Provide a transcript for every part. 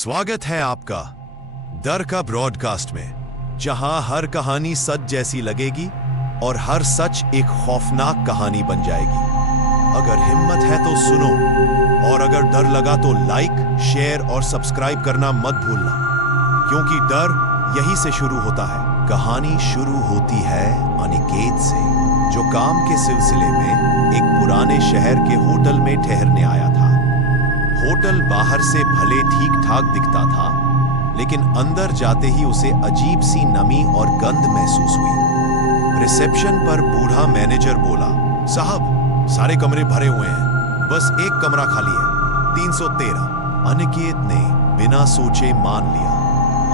स्वागत है आपका डर का ब्रॉडकास्ट में, जहां हर कहानी सच जैसी लगेगी और हर सच एक खौफनाक कहानी बन जाएगी। अगर हिम्मत है तो सुनो, और अगर डर लगा तो लाइक, शेयर और सब्सक्राइब करना मत भूलना, क्योंकि डर यही से शुरू होता है। कहानी शुरू होती है अनिकेत से, जो काम के सिलसिले में एक पुराने शहर के होटल में ठहरने आया था। होटल बाहर से भले ठीक ठाक दिखता था, लेकिन अंदर जाते ही उसे अजीब सी नमी और गंध महसूस हुई। रिसेप्शन पर बूढ़ा मैनेजर बोला, साहब सारे कमरे भरे हुए हैं, बस एक कमरा खाली है, 313। अनिकेत ने बिना सोचे मान लिया,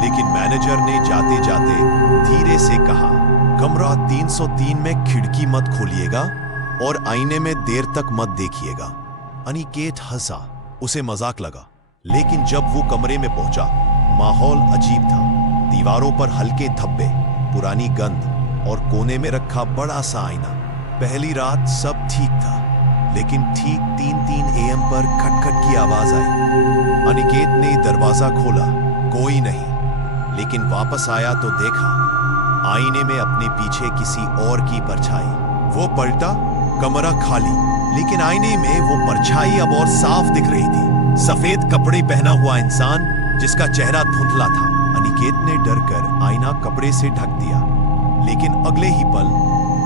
लेकिन मैनेजर ने जाते जाते धीरे से कहा, कमरा 303 में खिड़की मत खोलिएगा और आईने में देर तक मत देखिएगा। अनिकेत हंसा, उसे मजाक लगा, लेकिन जब वो कमरे में पहुंचा, माहौल अजीब था। दीवारों पर हल्के धब्बे, पुरानी गंध और कोने में रखा बड़ा सा आईना। पहली रात सब ठीक था, लेकिन ठीक 3-3 AM पर खटखट की आवाज आई। अनिकेत ने दरवाजा खोला, कोई नहीं, लेकिन वापस आया तो देखा आईने में अपने पीछे किसी और की परछाई। वो पलटा, कमरा खाली, लेकिन आईने में वो परछाई अब और साफ दिख रही थी। सफेद कपड़े पहना हुआ इंसान, जिसका चेहरा धुंधला था। अनिकेत ने डर कर आईना कपड़े से ढक दिया, लेकिन अगले ही पल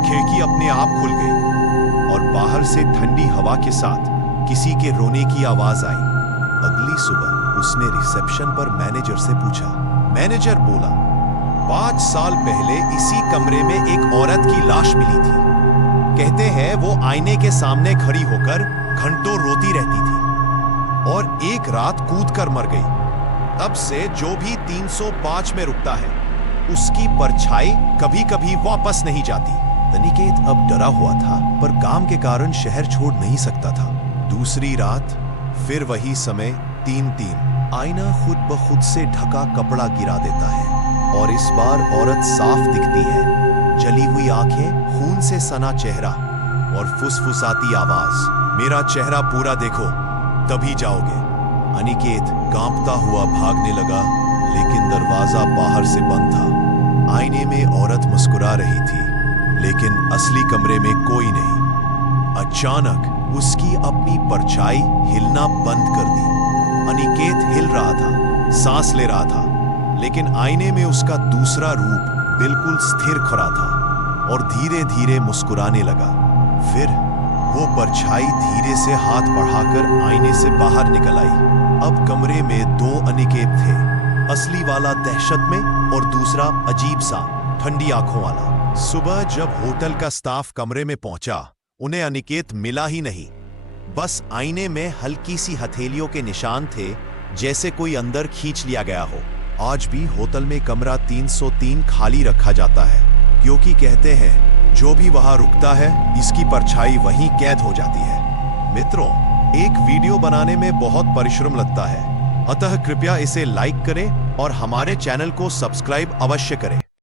खिड़की अपने आप खुल गई और बाहर से ठंडी हवा के साथ किसी के रोने की आवाज आई। अगली सुबह उसने रिसेप्शन पर मैनेजर से पूछा। मैनेजर बोला, 5 साल पहले इसी कमरे में एक औरत की लाश मिली थी। कहते हैं वो आईने के सामने खड़ी होकर घंटों रोती रहती थी और एक रात कूद कर मर गई। तब से जो भी 305 में रुकता है, उसकी परछाई कभी कभी वापस नहीं जाती। अनिकेत अब डरा हुआ था, पर काम के कारण शहर छोड़ नहीं सकता था। दूसरी रात फिर वही समय, 3-3। आईना खुद ब खुद से ढका कपड़ा गिरा देता है और इस बार औरत साफ दिखती है। जली हुई आंखें, खून से सना चेहरा और फुसफुसाती आवाज, मेरा चेहरा पूरा देखो तभी जाओगे। अनिकेत कांपता हुआ भागने लगा, लेकिन दरवाजा बाहर से बंद था। आईने में औरत मुस्कुरा रही थी, लेकिन असली कमरे में कोई नहीं। अचानक उसकी अपनी परछाई हिलना बंद कर दी। अनिकेत हिल रहा था, सांस ले रहा था, लेकिन आईने में उसका दूसरा रूप बिल्कुल स्थिर खड़ा था और धीरे धीरे मुस्कुराने लगा। फिर वो परछाई धीरे से हाथ बढ़ाकर आईने से बाहर निकल आई। अब कमरे में 2 अनिकेत थे, असली वाला दहशत में और दूसरा अजीब सा ठंडी आंखों वाला। सुबह जब होटल का स्टाफ कमरे में पहुंचा, उन्हें अनिकेत मिला ही नहीं। बस आईने में हल्की सी हथेलियों के निशान थे, जैसे कोई अंदर खींच लिया गया हो। आज भी होटल में कमरा 303 खाली रखा जाता है, क्योंकि कहते हैं जो भी वहां रुकता है, इसकी परछाई वहीं कैद हो जाती है। मित्रों, एक वीडियो बनाने में बहुत परिश्रम लगता है, अतः कृपया इसे लाइक करें और हमारे चैनल को सब्सक्राइब अवश्य करें।